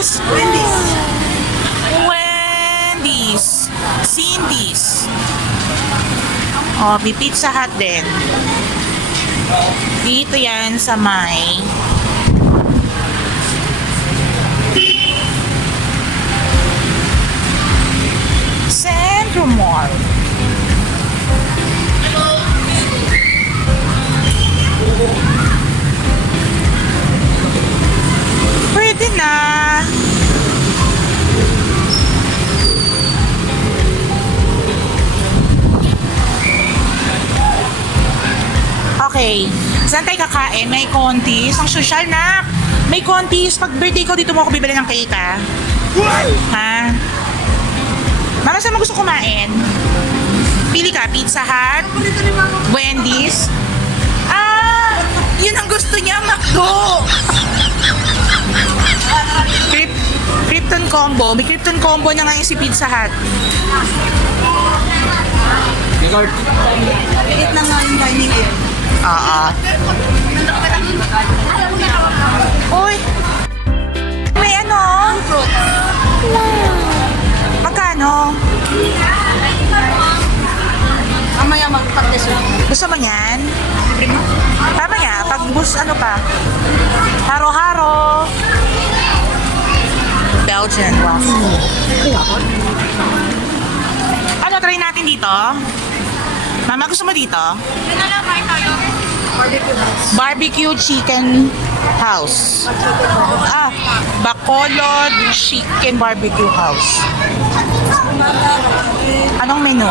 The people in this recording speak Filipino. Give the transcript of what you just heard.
this? Wendy's. Cindy's. Oh, may Pizza Hut din. Dito yan sa may Centro Mall. Pwede na. Okay. Saan tayo kakain? May Contis. Ang social na. May Contis. Pag birthday ko, dito mo ako bibili ng cake, ha? Ha? Mama, saan mo gusto kumain? Pili ka. Pizza Hut? Wendy's? Ah! Yun ang gusto niya, McDo! Krypton combo. May Krypton combo na ngayon si Pizza Hut. Pilit lang nga yung dining area. Oo. Uy! May ano? Fruit. Magkano? Mamaya magpag-dessert. Gusto mo yan? Tama nga, pag bus ano pa? Haro-haro. Belgian waffle. Ano, try natin dito? Mama, gusto mo dito? Barbecue house. Barbecue Chicken House. Ah, Bacolod Chicken Barbecue House. Anong menu?